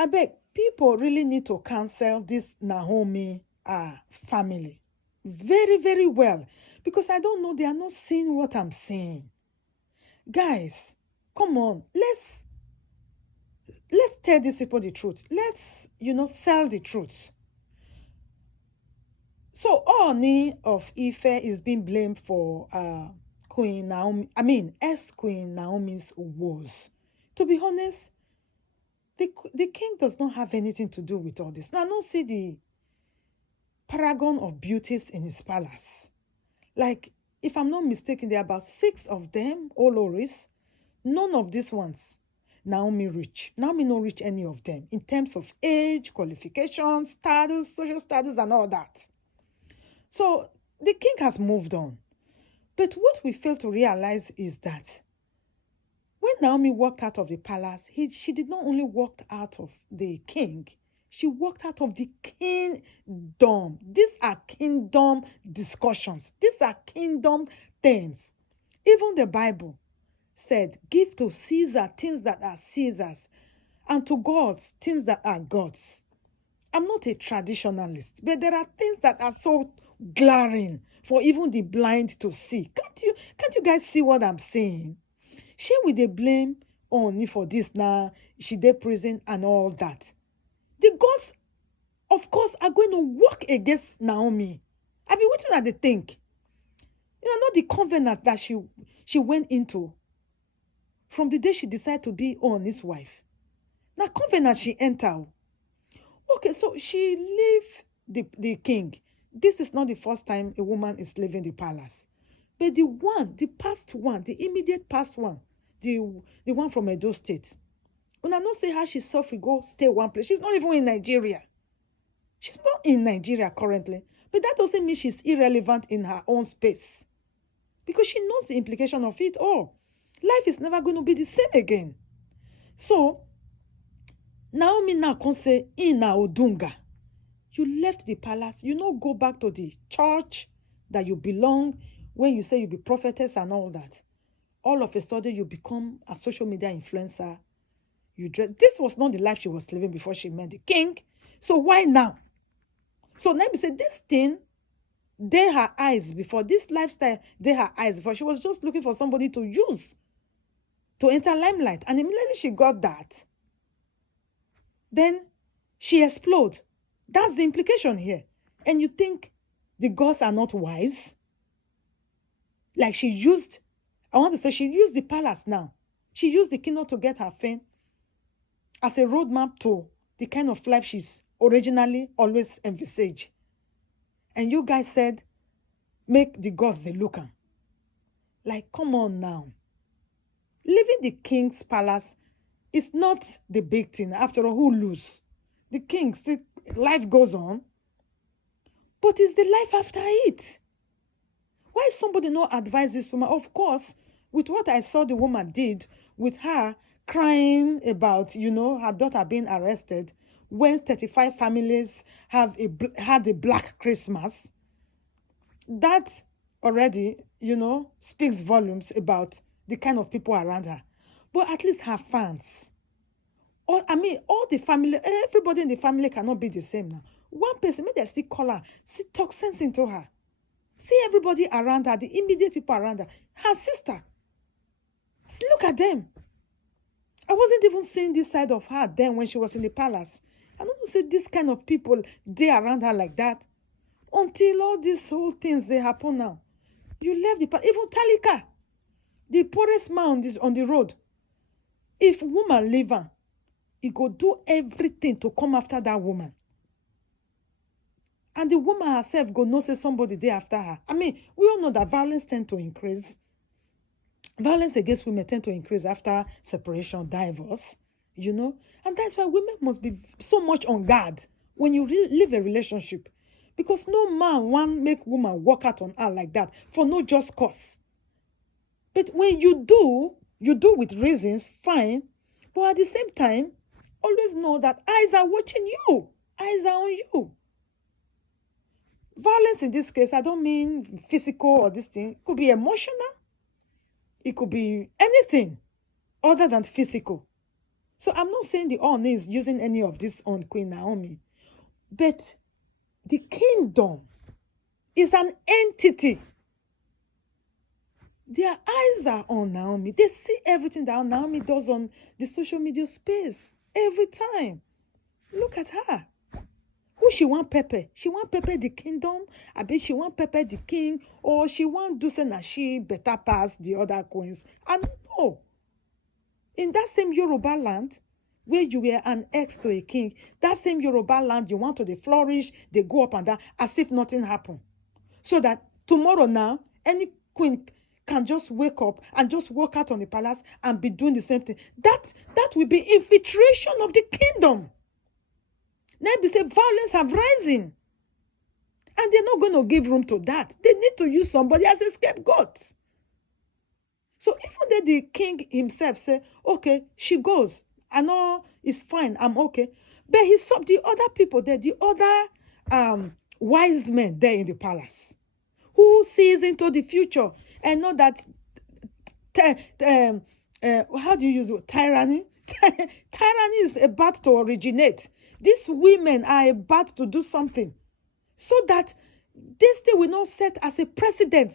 I beg, people really need to counsel this Naomi family very, very well, because I don't know, they are not seeing what I'm seeing. Guys, come on, let's tell these people the truth. Let's, sell the truth. So Oni of Ife is being blamed for Queen Naomi, ex-Queen Naomi's woes. To be honest, the king does not have anything to do with all this. Now, I don't see the paragon of beauties in his palace. Like, if I'm not mistaken, there are about 6 of them, Oloris. None of these ones Naomi reach. Naomi no reach any of them in terms of age, qualifications, status, social status, and all that. So the king has moved on. But what we fail to realize is that when Naomi walked out of the palace, she did not only walk out of the king, she walked out of the kingdom. These are kingdom discussions. These are kingdom things. Even the Bible said, give to Caesar things that are Caesar's, and to God things that are God's. I'm not a traditionalist, but there are things that are so glaring for even the blind to see. Can't you guys see what I'm saying? She will they blame Oni for this now, she did prison and all that. The gods, of course, are going to work against Naomi. I mean, what do they think? Not the covenant that she went into from the day she decided to be Oni's wife. Now, covenant she entered. Okay, so she leave the king. This is not the first time a woman is leaving the palace. But the past one, the immediate past one, the one from Edo State. Una not say how she suffer go stay one place. She's not even in Nigeria. She's not in Nigeria currently. But that doesn't mean she's irrelevant in her own space. Because she knows the implication of it all. Life is never going to be the same again. So, Naomi now can say, Ina Odunga, you left the palace. You know, go back to the church that you belong when you say you be prophetess and all that. All of a sudden, you become a social media influencer. You dress. This was not the life she was living before she met the king. So why now? So Naomi said, this thing, they her eyes before. This lifestyle, they her eyes before. She was just looking for somebody to use to enter limelight. And immediately she got that, then she exploded. That's the implication here. And you think the gods are not wise? Like she used the palace now. She used the kingdom to get her fame as a roadmap to the kind of life she's originally always envisaged. And you guys said, make the gods the looker. Like, come on now. Leaving the king's palace is not the big thing. After all, who lose? The king, still, life goes on. But it's the life after it. Why somebody not advise this woman? Of course, with what I saw the woman did, with her crying about, her daughter being arrested, when 35 families had a black Christmas, that already, speaks volumes about the kind of people around her. But at least her fans. All the family, everybody in the family cannot be the same now. One person, maybe they still call her, still talk sense into her. See everybody around her, the immediate people around her. Her sister. Look at them. I wasn't even seeing this side of her then when she was in the palace. I don't see this kind of people they around her like that. Until all these whole things, they happen now. You left the palace. Even Talika, the poorest man on the road. If woman leave her, he go do everything to come after that woman. And the woman herself go know say somebody there after her. We all know that violence tend to increase. Violence against women tend to increase after separation, divorce, And that's why women must be so much on guard when you leave a relationship. Because no man want make woman walk out on her like that for no just cause. But when you do with reasons, fine. But at the same time, always know that eyes are watching you. Eyes are on you. Violence in this case, I don't mean physical or this thing. It could be emotional. It could be anything other than physical. So I'm not saying the Oni is using any of this on Queen Naomi, but the kingdom is an entity. Their eyes are on Naomi. They see everything that Naomi does on the social media space every time. Look at her. Who she want pepper? She want pepper the kingdom? I bet she want pepper the king, or she want do say that she better pass the other queens. I don't know. In that same Yoruba land, where you were an ex to a king, that same Yoruba land you want to they flourish, they go up and down as if nothing happened. So that tomorrow now, any queen can just wake up and just walk out on the palace and be doing the same thing. That will be infiltration of the kingdom. Now be say violence have risen. And they're not going to give room to that. They need to use somebody as a scapegoat. So even though the king himself say, okay, she goes. I know it's fine. I'm okay. But he saw the other people there, the other wise men there in the palace, who sees into the future and know that how do you use it? Tyranny? Tyranny is about to originate. These women are about to do something so that this thing will not set as a precedent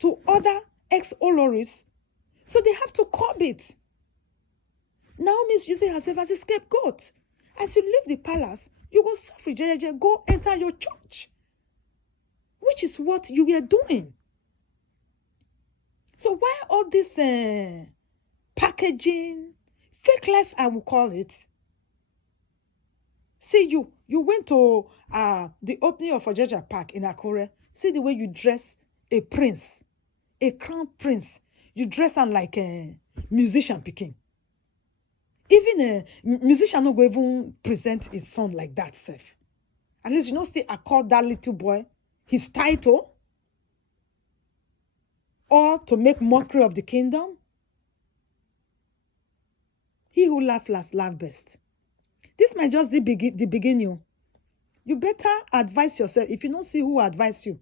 to other ex-Oloris. So they have to curb it. Naomi is using herself as a scapegoat. As you leave the palace, you go suffer, go enter your church, which is what you were doing. So why all this packaging, fake life, I will call it? See, you went to the opening of Ojeja Park in Akure. See the way you dress a prince, a crown prince. You dress am like a musician picking. Even a musician no go even present his son like that, self. At least you know still accord that little boy his title, or to make mockery of the kingdom. He who laugh last, laugh best. This might just be the beginning. You better advise yourself. If you don't see who advise you,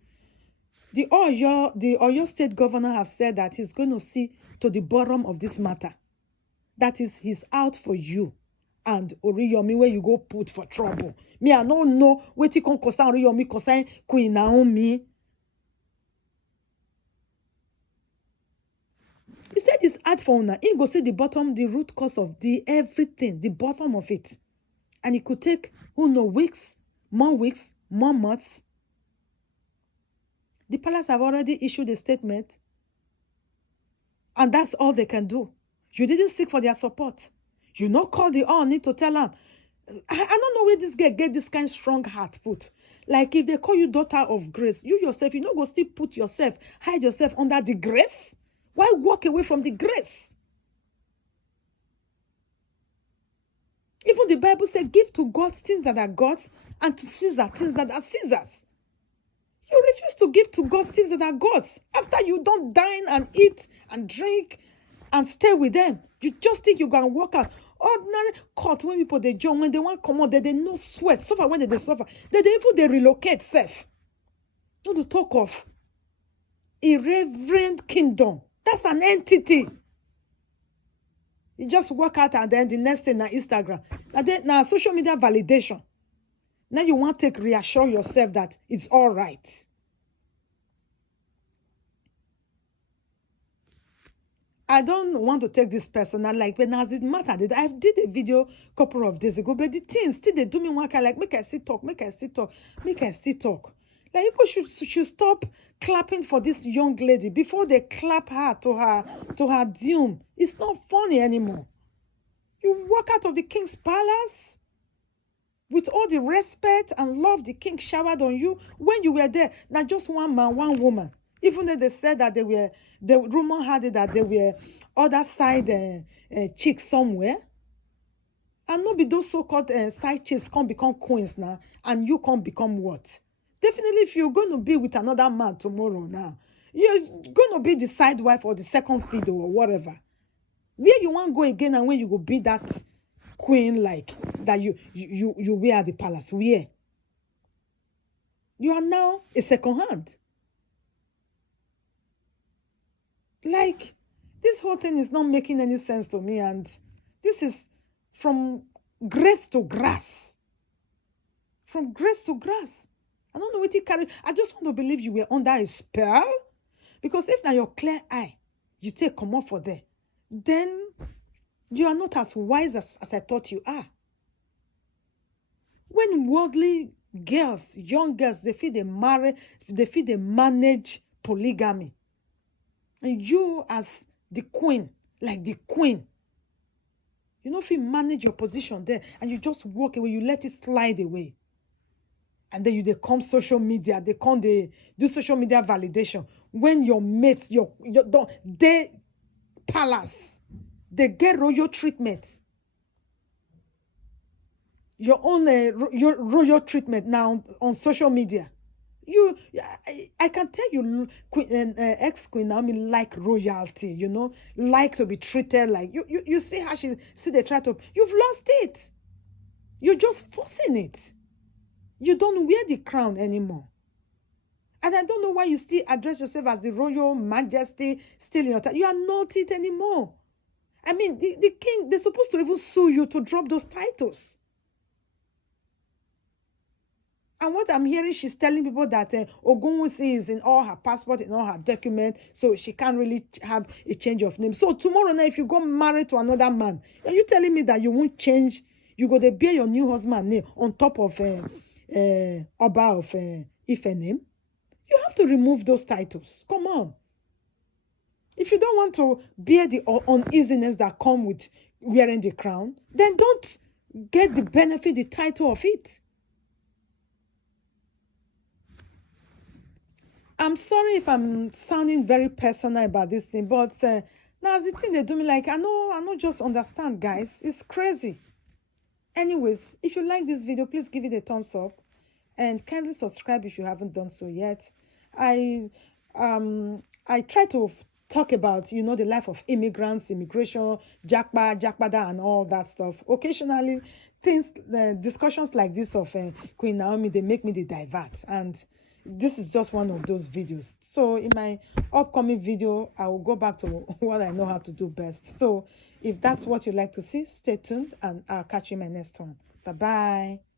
the Oyo state governor have said that he's going to see to the bottom of this matter. That is, he's out for you and Oriyomi, where you go put for trouble. Me, I don't know what you can concern Oriyomi, concern Queen Naomi. He said it's out for una. He go see the bottom, the root cause of the everything, the bottom of it. And it could take, who know, weeks, more months. The palace have already issued a statement. And that's all they can do. You didn't seek for their support. You not call the all need to tell them. I don't know where this girl get this kind of strong heart put. Like if they call you daughter of grace, you yourself, you not go still put yourself, hide yourself under the grace. Why walk away from the grace? Even the Bible says, give to God things that are God's, and to Caesar things that are Caesar's. You refuse to give to God things that are God's. After you don't dine and eat and drink and stay with them, you just think you're going to walk out. Ordinary court, when people they join, when they want to come out, they no sweat. Suffer when they suffer. They relocate self. Not to talk of irreverent kingdom. That's an entity. You just work out and then the next thing na Instagram. Now social media validation. Now you want to reassure yourself that it's all right. I don't want to take this personal, like, when as it matter, I did a video a couple of days ago, but the things still they do me one kind, like, make I still talk. Like, people should stop clapping for this young lady before they clap her to her doom. It's not funny anymore. You walk out of the king's palace with all the respect and love the king showered on you when you were there. Not just one man, one woman. Even though they said that the rumor had it that they were other side chicks somewhere. And not be those so-called side chicks can't become queens now, and you can't become what? Definitely, if you're going to be with another man tomorrow now, you're going to be the side wife or the second fiddle or whatever. Where you want to go again, and when you go be that queen like that you wear at the palace, where? You are now a second hand. Like, this whole thing is not making any sense to me, and this is from grace to grass. From grace to grass. I don't know what you carry. I just want to believe you were under a spell. Because if now your clear eye, you take come off for there, then you are not as wise as I thought you are. When worldly girls, young girls, they feel they marry, they feel they manage polygamy. And you as the queen, like the queen, you know, if you manage your position there and you just walk away, you let it slide away. And then they come social media, they do social media validation. When your mates, they palace, they get royal treatment. Your own your royal treatment now on social media. I can tell you, ex-queen Naomi like royalty, you know, like to be treated like you see how she see they try to. You've lost it. You're just forcing it. You don't wear the crown anymore. And I don't know why you still address yourself as the royal majesty still in your time. You are not it anymore. I mean, the king, they're supposed to even sue you to drop those titles. And what I'm hearing, she's telling people that Ogunwusi is in all her passport, in all her documents, so she can't really have a change of name. So tomorrow night, if you go married to another man, are you telling me that you won't change? You go to bear your new husband name on top of Oba of Ife name? You have to remove those titles. Come on. If you don't want to bear the uneasiness that come with wearing the crown, then don't get the benefit, the title of it. I'm sorry if I'm sounding very personal about this thing, but now the thing they do me, like, I know just understand, guys. It's crazy. Anyways, if you like this video, please give it a thumbs up and kindly subscribe if you haven't done so yet. I try to talk about, you know, the life of immigrants, immigration, jakpada and all that stuff. Occasionally, discussions like this of Queen Naomi, they make me divert, and this is just one of those videos. So in my upcoming video, I will go back to what I know how to do best. So if that's what you like to see, stay tuned and I'll catch you in my next one. Bye-bye.